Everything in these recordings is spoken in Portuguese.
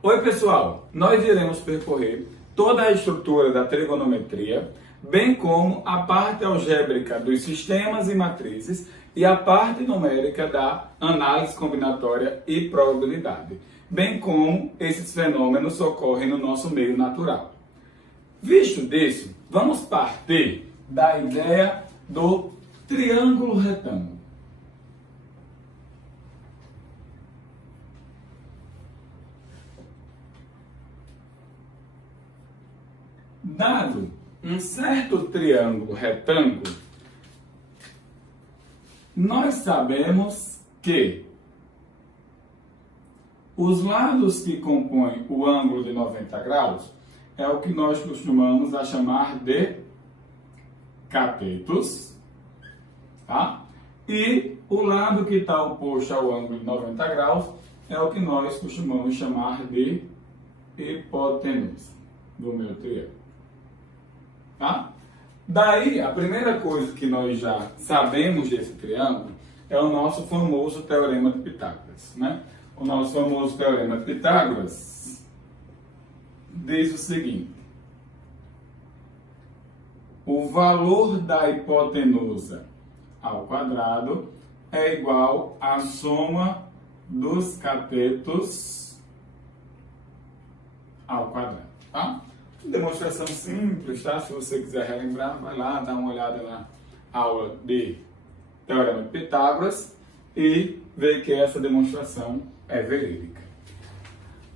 Oi pessoal, nós iremos percorrer toda a estrutura da trigonometria, bem como a parte algébrica dos sistemas e matrizes e a parte numérica da análise combinatória e probabilidade, bem como esses fenômenos ocorrem no nosso meio natural. Visto disso, vamos partir da ideia do triângulo retângulo. Dado um certo triângulo retângulo, nós sabemos que os lados que compõem o ângulo de 90 graus é o que nós costumamos a chamar de catetos, tá? E o lado que está oposto ao ângulo de 90 graus é o que nós costumamos chamar de hipotenusa do meu triângulo. Tá? Daí, a primeira coisa que nós já sabemos desse triângulo é o nosso famoso Teorema de Pitágoras, né? O nosso famoso Teorema de Pitágoras diz o seguinte: o valor da hipotenusa ao quadrado é igual à soma dos catetos ao quadrado, tá? Demonstração simples, tá? Se você quiser relembrar, vai lá, dá uma olhada na aula de Teorema de Pitágoras e ver que essa demonstração é verídica.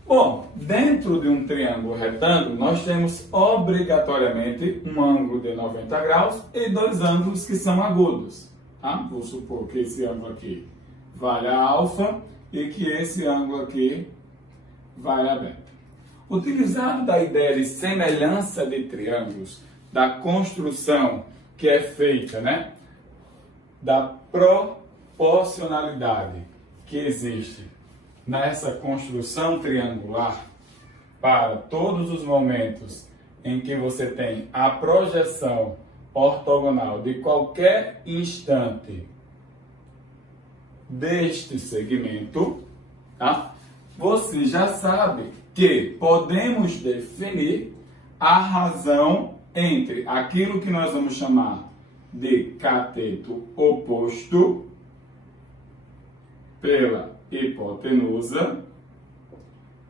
Bom, dentro de um triângulo retângulo, nós temos obrigatoriamente um ângulo de 90 graus e dois ângulos que são agudos, tá? Vou supor que esse ângulo aqui vale a alfa e que esse ângulo aqui vale a beta. Utilizado da ideia de semelhança de triângulos, da construção que é feita, né, da proporcionalidade que existe nessa construção triangular para todos os momentos em que você tem a projeção ortogonal de qualquer instante deste segmento, tá? Você já sabe que podemos definir a razão entre aquilo que nós vamos chamar de cateto oposto pela hipotenusa,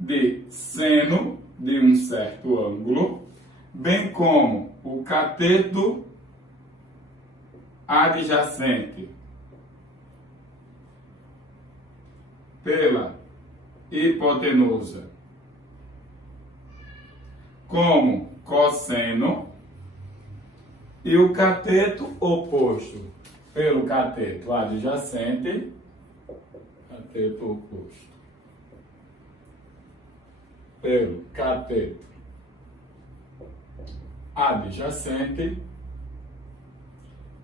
de seno de um certo ângulo, bem como o cateto adjacente pela hipotenusa como cosseno e o cateto oposto pelo cateto adjacente, cateto oposto pelo cateto adjacente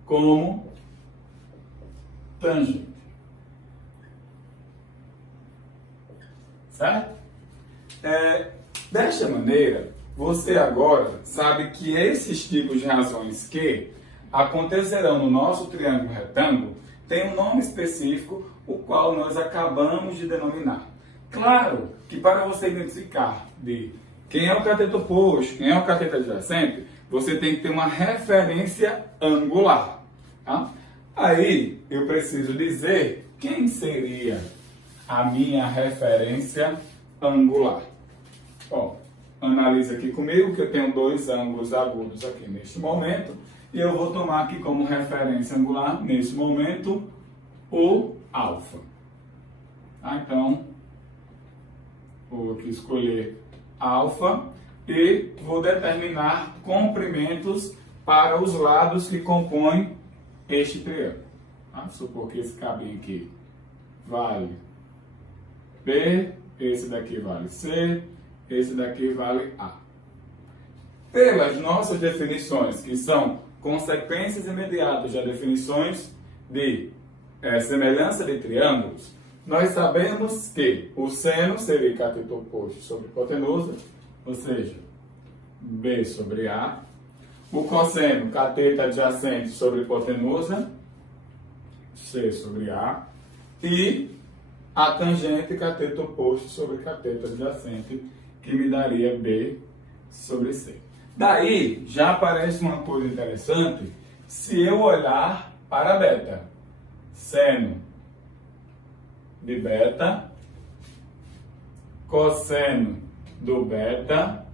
como tangente. Certo? Desta maneira, você agora sabe que esses tipos de razões que acontecerão no nosso triângulo retângulo têm um nome específico, o qual nós acabamos de denominar. Claro que para você identificar de quem é o cateto oposto, quem é o cateto adjacente, você tem que ter uma referência angular. Tá? Aí eu preciso dizer quem seria a minha referência angular. Bom, analise aqui comigo que eu tenho dois ângulos agudos aqui neste momento e eu vou tomar aqui como referência angular, nesse momento, o alfa. Tá? Então, vou aqui escolher alfa e vou determinar comprimentos para os lados que compõem este triângulo. Tá? Supor que esse cabinho aqui vale B, esse daqui vale C, esse daqui vale A. Pelas nossas definições, que são consequências imediatas das definições de semelhança de triângulos, nós sabemos que o seno seria cateto oposto sobre hipotenusa, ou seja, B sobre A. O cosseno, cateto adjacente sobre hipotenusa, C sobre A. E a tangente cateto oposto sobre cateto adjacente, que me daria B sobre C. Daí, já aparece uma coisa interessante, se eu olhar para beta. Seno de beta, cosseno do beta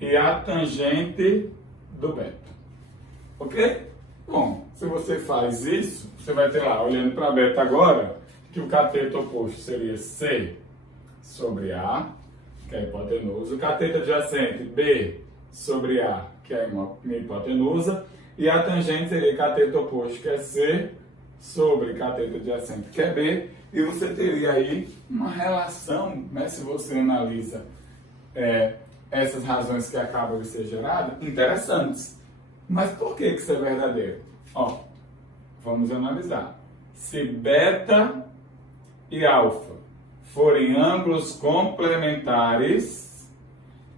e a tangente do beta. Ok? Bom, se você faz isso, você vai ter lá, olhando para beta agora, que o cateto oposto seria C sobre A, que é a hipotenusa, o cateto adjacente B sobre A, que é a hipotenusa, e a tangente seria cateto oposto, que é C, sobre cateto adjacente, que é B, e você teria aí uma relação, né, se você analisa essas razões que acabam de ser geradas, interessantes. Mas por que isso é verdadeiro? Ó, vamos analisar. Se beta e alfa forem ângulos complementares,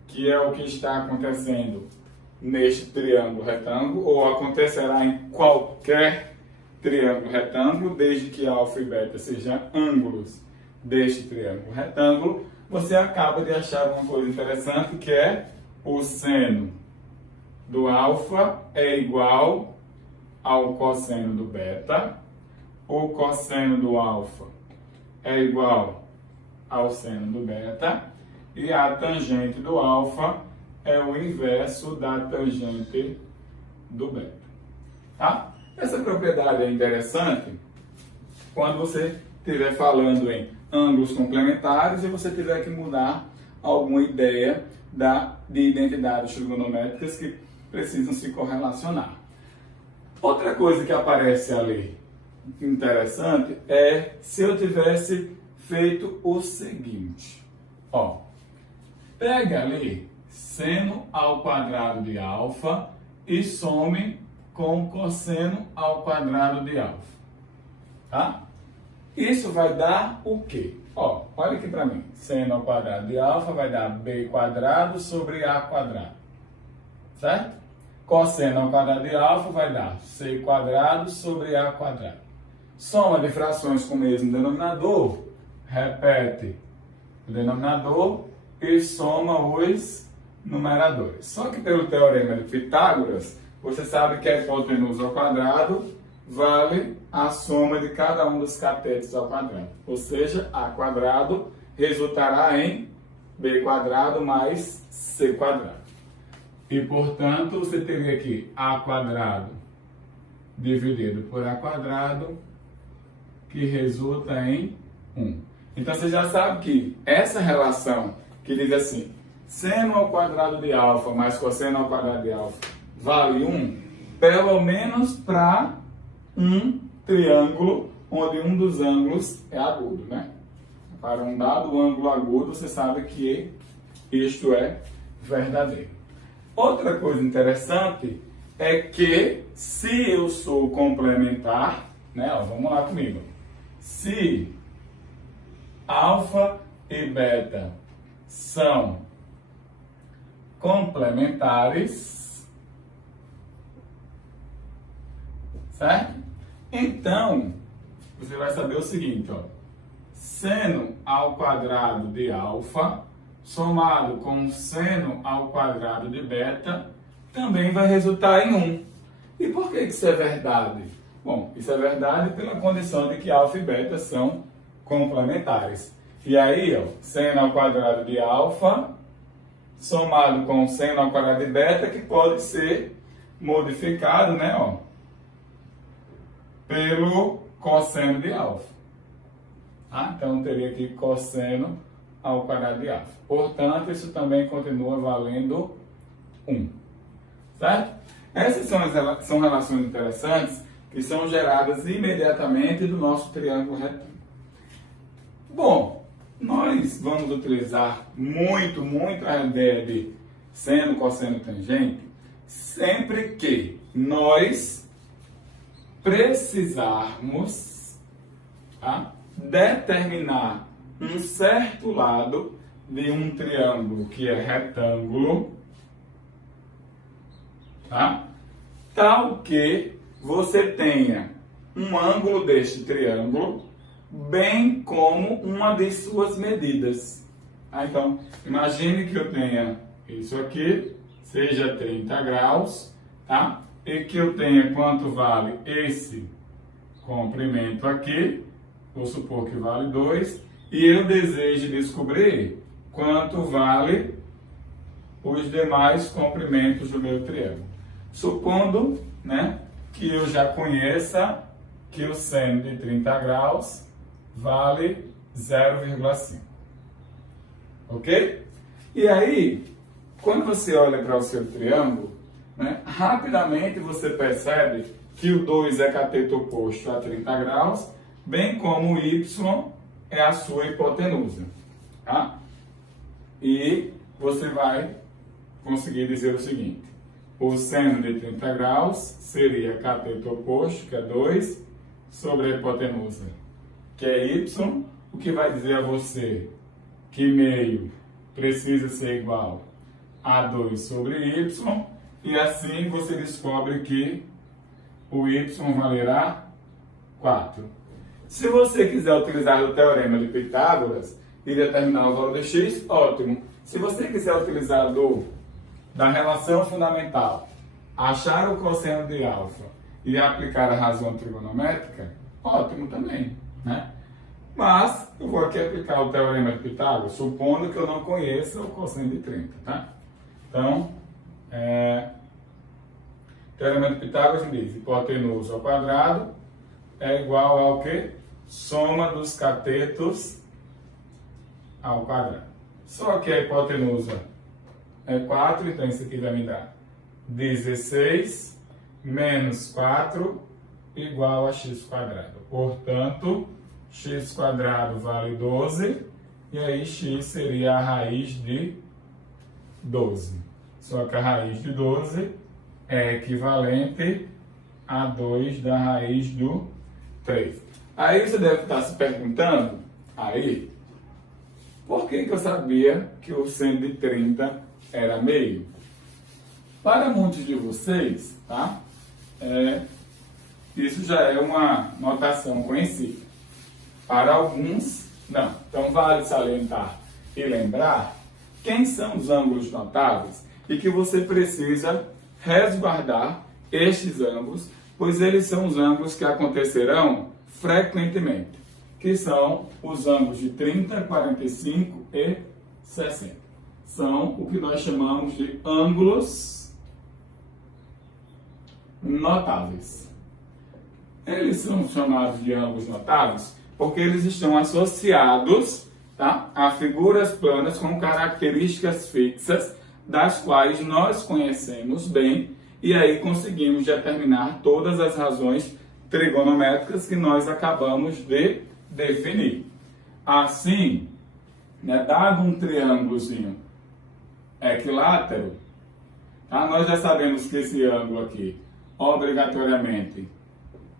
que é o que está acontecendo neste triângulo retângulo, ou acontecerá em qualquer triângulo retângulo, desde que alfa e beta sejam ângulos deste triângulo retângulo, você acaba de achar uma coisa interessante, que é o seno do alfa é igual ao cosseno do beta, o cosseno do alfa é igual ao seno do beta, e a tangente do alfa é o inverso da tangente do beta. Tá? Essa propriedade é interessante quando você estiver falando em ângulos complementares e você tiver que mudar alguma ideia de identidades trigonométricas que precisam se correlacionar. Outra coisa que aparece ali interessante é se eu tivesse feito o seguinte. Ó, pega ali seno ao quadrado de alfa e some com cosseno ao quadrado de alfa. Tá? Isso vai dar o quê? Ó, olha aqui para mim. Seno ao quadrado de alfa vai dar b quadrado sobre a quadrado. Certo? Cosseno ao quadrado de alfa vai dar c quadrado sobre a quadrado. Soma de frações com o mesmo denominador, repete o denominador e soma os numeradores. Só que pelo teorema de Pitágoras, você sabe que a hipotenusa ao quadrado vale a soma de cada um dos catetos ao quadrado. Ou seja, a quadrado resultará em b quadrado mais c quadrado. E, portanto, você teria aqui a quadrado dividido por a quadrado, que resulta em 1. Então, você já sabe que essa relação que diz assim, seno ao quadrado de alfa mais cosseno ao quadrado de alfa vale 1, pelo menos para um triângulo onde um dos ângulos é agudo, né? Para um dado ângulo agudo, você sabe que isto é verdadeiro. Outra coisa interessante é que se eu sou complementar, né? Ó, vamos lá comigo. Se alfa e beta são complementares, certo? Então, você vai saber o seguinte, ó. Seno ao quadrado de alfa somado com seno ao quadrado de beta também vai resultar em 1. E por que isso é verdade? Bom, isso é verdade pela condição de que alfa e beta são complementares. E aí, ó, seno ao quadrado de alfa somado com seno ao quadrado de beta, que pode ser modificado, né, ó, pelo cosseno de alfa. Tá? Então, teria aqui cosseno ao quadrado de alfa. Portanto, isso também continua valendo 1. Certo? Essas são relações interessantes que são geradas imediatamente do nosso triângulo retângulo. Bom, nós vamos utilizar muito a ideia de seno, cosseno, tangente, sempre que nós precisarmos, tá, determinar um certo lado de um triângulo que é retângulo, tá? Tal que você tenha um ângulo deste triângulo bem como uma de suas medidas. Então, imagine que eu tenha isso aqui, seja 30 graus, tá? E que eu tenha quanto vale esse comprimento aqui, vou supor que vale 2, e eu desejo descobrir quanto vale os demais comprimentos do meu triângulo. Supondo, né, que eu já conheça que o seno de 30 graus vale 0,5. Ok? E aí, quando você olha para o seu triângulo, né, rapidamente você percebe que o 2 é cateto oposto a 30 graus, bem como o y é a sua hipotenusa. Tá? E você vai conseguir dizer o seguinte: o seno de 30 graus seria cateto oposto, que é 2, sobre a hipotenusa, que é y, o que vai dizer a você que meio precisa ser igual a 2 sobre y, e assim você descobre que o y valerá 4. Se você quiser utilizar o teorema de Pitágoras e determinar o valor de x, ótimo. Se você quiser utilizar da relação fundamental, achar o cosseno de alfa e aplicar a razão trigonométrica, ótimo também, né? Mas eu vou aqui aplicar o teorema de Pitágoras, supondo que eu não conheça o cosseno de 30, tá? Então, teorema de Pitágoras diz: hipotenusa ao quadrado é igual ao quê? Soma dos catetos ao quadrado. Só que a hipotenusa é 4, então isso aqui vai me dar 16 menos 4 igual a x quadrado. Portanto, x quadrado vale 12, e aí x seria a raiz de 12. Só que a raiz de 12 é equivalente a 2 da raiz do 3. Aí você deve estar se perguntando, por que eu sabia que o seno de 30 era meio? Para muitos de vocês, tá? Isso já é uma notação conhecida. Para alguns, não. Então vale salientar e lembrar quem são os ângulos notáveis e que você precisa resguardar estes ângulos, pois eles são os ângulos que acontecerão frequentemente, que são os ângulos de 30, 45 e 60. São o que nós chamamos de ângulos notáveis. Eles são chamados de ângulos notáveis porque eles estão associados, tá, a figuras planas com características fixas, das quais nós conhecemos bem, e aí conseguimos determinar todas as razões trigonométricas que nós acabamos de definir. Assim, né, dado um triângulozinho equilátero, tá, nós já sabemos que esse ângulo aqui, obrigatoriamente,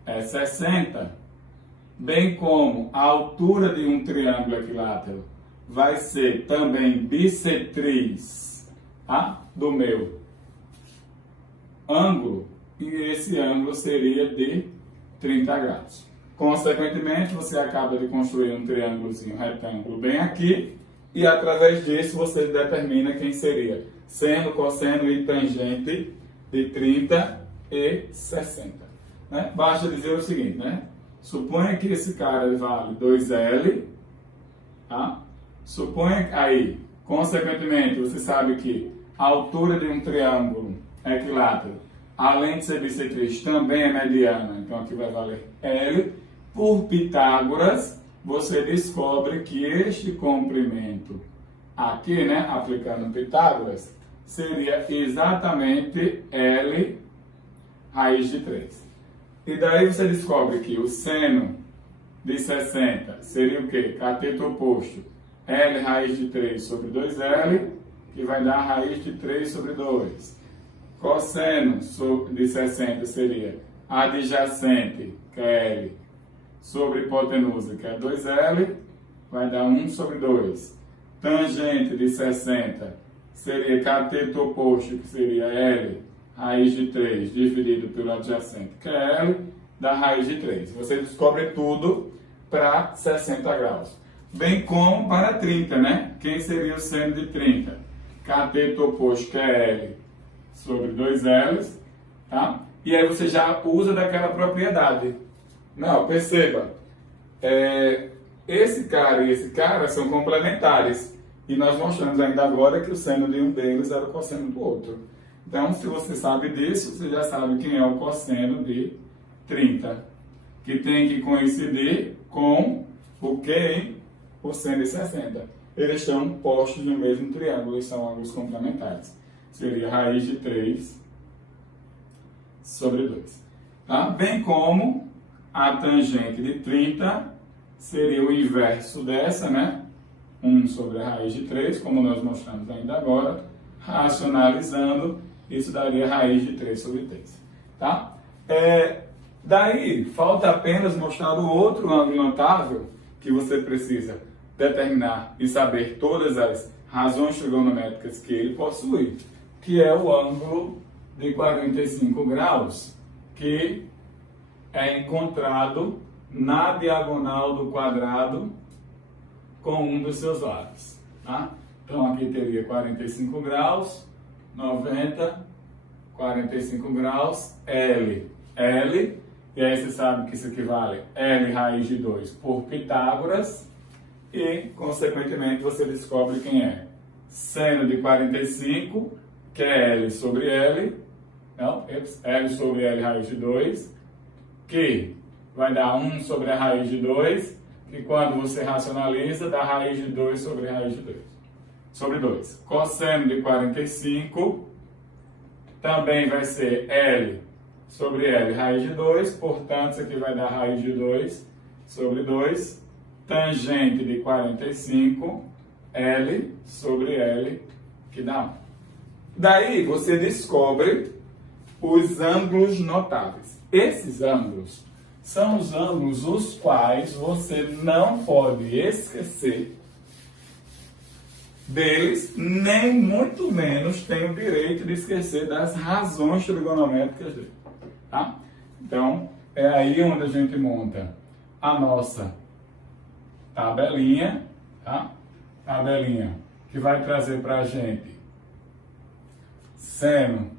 é 60, bem como a altura de um triângulo equilátero vai ser também bissetriz, tá, do meu ângulo, e esse ângulo seria de 30 graus. Consequentemente, você acaba de construir um triângulozinho retângulo bem aqui, e através disso você determina quem seria seno, cosseno e tangente de 30 e 60. Né? Basta dizer o seguinte, né? Suponha que esse cara vale 2L, tá? Suponha aí, consequentemente, você sabe que a altura de um triângulo equilátero, além de ser bissetriz, também é mediana, então aqui vai valer L. Por Pitágoras, você descobre que este comprimento aqui, né, aplicando Pitágoras, seria exatamente L raiz de 3. E daí você descobre que o seno de 60 seria o quê? Cateto oposto, L raiz de 3 sobre 2L, que vai dar raiz de 3 sobre 2. Cosseno de 60 seria adjacente, que é L, sobre hipotenusa, que é 2L, vai dar 1 sobre 2. Tangente de 60 seria cateto oposto, que seria L, raiz de 3, dividido pelo adjacente, que é L, da raiz de 3. Você descobre tudo para 60 graus. Bem como para 30, né? Quem seria o seno de 30? Cateto oposto, que é L sobre 2L's, tá? E aí você já usa daquela propriedade. Não, perceba, esse cara e esse cara são complementares. E nós mostramos ainda agora que o seno de um deles era o cosseno do outro. Então, se você sabe disso, você já sabe quem é o cosseno de 30. Que tem que coincidir com o que? O seno de 60. Eles estão postos no mesmo triângulo e são ângulos complementares. Seria raiz de 3 sobre 2. Tá? Bem como a tangente de 30 seria o inverso dessa, né? 1 sobre a raiz de 3, como nós mostramos ainda agora. Racionalizando, isso daria raiz de 3 sobre 3. Tá? Daí, falta apenas mostrar o outro ângulo notável que você precisa determinar e saber todas as razões trigonométricas que ele possui, que é o ângulo de 45 graus, que é encontrado na diagonal do quadrado com um dos seus lados. Tá? Então, aqui teria 45 graus, 90, 45 graus, L. E aí você sabe que isso equivale a L raiz de 2 por Pitágoras. E, consequentemente, você descobre quem é. Seno de 45, que é L sobre L. Não, L sobre L raiz de 2. Que vai dar 1 sobre a raiz de 2. Que quando você racionaliza, dá raiz de 2 sobre raiz de 2. Sobre 2. Cosseno de 45 também vai ser L sobre L raiz de 2. Portanto, isso aqui vai dar raiz de 2 sobre 2. Tangente de 45, L sobre L, que dá 1. Daí você descobre os ângulos notáveis. Esses ângulos são os ângulos os quais você não pode esquecer deles, nem muito menos tem o direito de esquecer das razões trigonométricas dele. Tá? Então, é aí onde a gente monta a nossa tabelinha, tá? Tabelinha que vai trazer para a gente seno,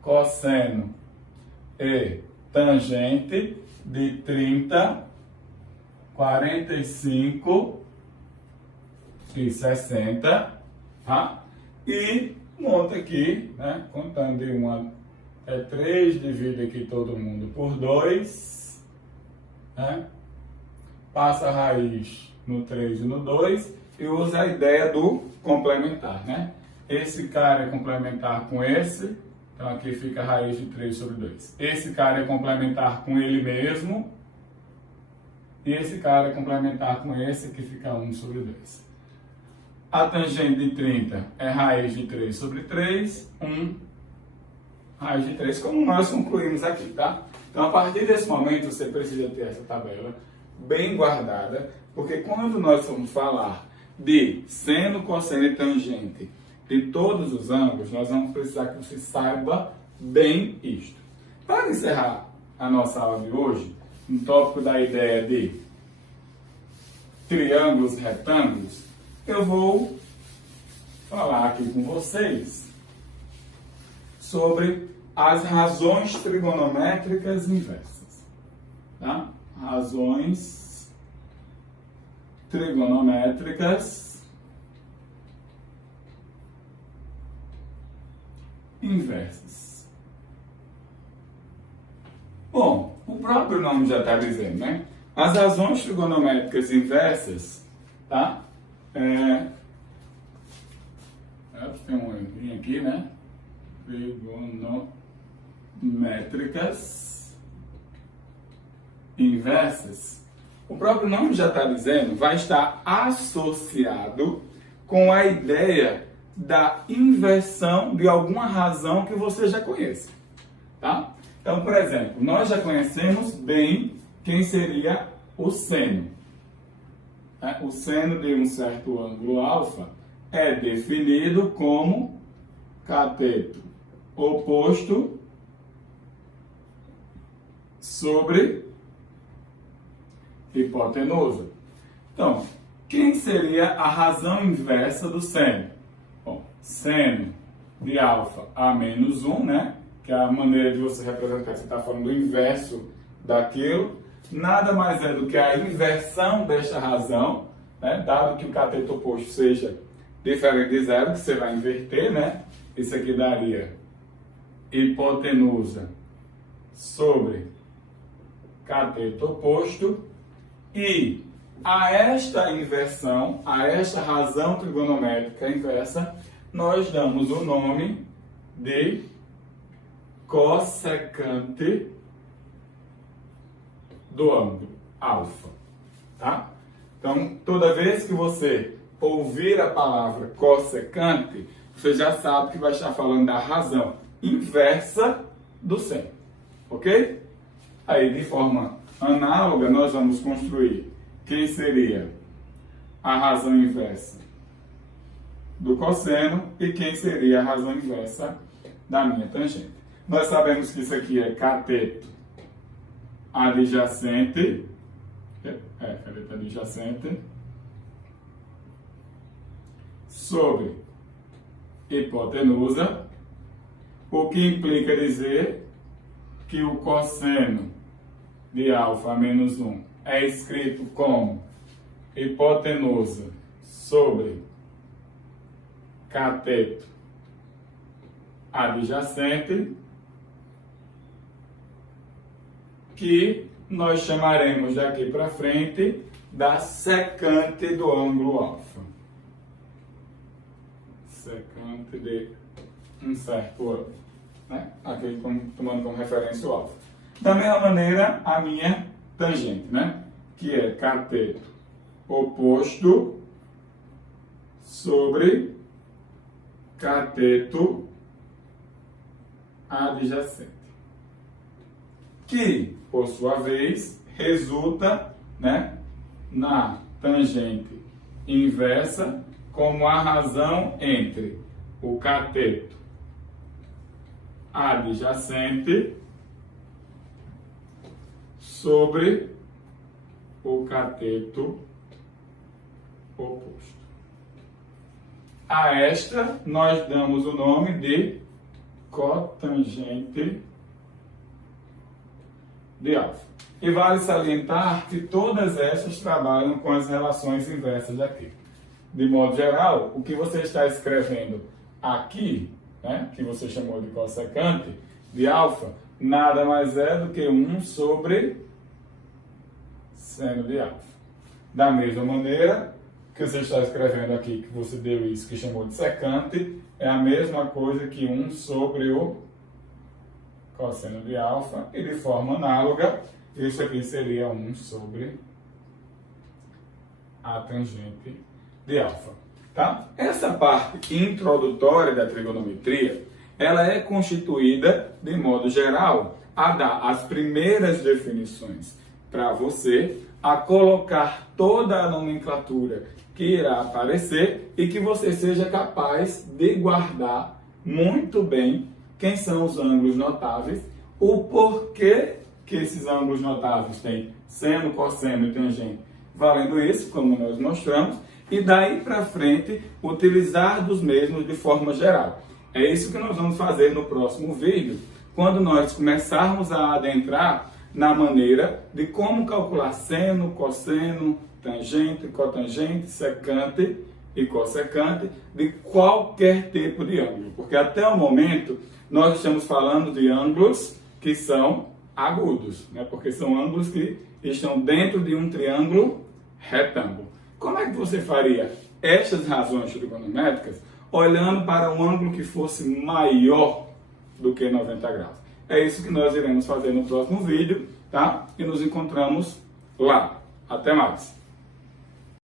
cosseno e tangente de 30, 45 e 60, tá? E monta aqui, né? Contando de 1 até 3, divide aqui todo mundo por 2, né? Passa a raiz no 3 e no 2 e usa a ideia do complementar, né? Esse cara é complementar com esse, então aqui fica a raiz de 3 sobre 2. Esse cara é complementar com ele mesmo, e esse cara é complementar com esse, que fica 1 sobre 2. A tangente de 30 é raiz de 3 sobre 3, 1, raiz de 3, como nós concluímos aqui, tá? Então, a partir desse momento, você precisa ter essa tabela bem guardada, porque quando nós formos falar de seno, cosseno e tangente de todos os ângulos, nós vamos precisar que você saiba bem isto. Para encerrar a nossa aula de hoje, no tópico da ideia de triângulos retângulos, eu vou falar aqui com vocês sobre as razões trigonométricas inversas. Tá? Razões trigonométricas inversas. Bom, o próprio nome já está dizendo, né? As razões trigonométricas inversas, tá? Tem uma linha aqui, né? Trigonométricas inversas. O próprio nome já está dizendo, vai estar associado com a ideia da inversão de alguma razão que você já conhece, tá? Então, por exemplo, nós já conhecemos bem quem seria o seno. O seno de um certo ângulo alfa é definido como cateto oposto sobre hipotenusa. Então, quem seria a razão inversa do seno? Bom, seno de alfa a menos 1, né? Que é a maneira de você representar, você está falando do inverso daquilo, nada mais é do que a inversão desta razão, né? Dado que o cateto oposto seja diferente de zero, que você vai inverter, né? Isso aqui daria hipotenusa sobre cateto oposto, e a esta inversão, a esta razão trigonométrica inversa, nós damos o nome de cossecante do ângulo alfa, tá? Então, toda vez que você ouvir a palavra cossecante, você já sabe que vai estar falando da razão inversa do seno, ok? Aí, de forma análoga, nós vamos construir quem seria a razão inversa do cosseno e quem seria a razão inversa da minha tangente. Nós sabemos que isso aqui é cateto adjacente, cateto adjacente sobre hipotenusa, o que implica dizer que o cosseno de alfa menos 1 é escrito como hipotenusa sobre cateto adjacente, que nós chamaremos daqui para frente da secante do ângulo alfa. Secante de um certo ângulo, né? Aqui tomando como referência o alfa. Da mesma maneira, a minha tangente, né? Que é cateto oposto sobre cateto adjacente, que, por sua vez, resulta, né, na tangente inversa como a razão entre o cateto adjacente sobre o cateto oposto. A esta nós damos o nome de cotangente de alfa. E vale salientar que todas essas trabalham com as relações inversas aqui. De modo geral, o que você está escrevendo aqui, né, que você chamou de cossecante de alfa, nada mais é do que 1 sobre seno de alfa. Da mesma maneira que você está escrevendo aqui, que você deu isso, que chamou de secante, é a mesma coisa que 1 sobre o cosseno de alfa, e de forma análoga, isso aqui seria 1 sobre a tangente de alfa, tá? Essa parte introdutória da trigonometria, ela é constituída, de modo geral, a dar as primeiras definições para você, a colocar toda a nomenclatura que irá aparecer e que você seja capaz de guardar muito bem quem são os ângulos notáveis, o porquê que esses ângulos notáveis têm seno, cosseno e tangente, valendo isso, como nós mostramos, e daí para frente utilizar dos mesmos de forma geral. É isso que nós vamos fazer no próximo vídeo, quando nós começarmos a adentrar na maneira de como calcular seno, cosseno, tangente, cotangente, secante e cossecante de qualquer tipo de ângulo. Porque até o momento nós estamos falando de ângulos que são agudos, né? Porque são ângulos que estão dentro de um triângulo retângulo. Como é que você faria estas razões trigonométricas olhando para um ângulo que fosse maior do que 90 graus? É isso que nós iremos fazer no próximo vídeo, tá? E nos encontramos lá. Até mais!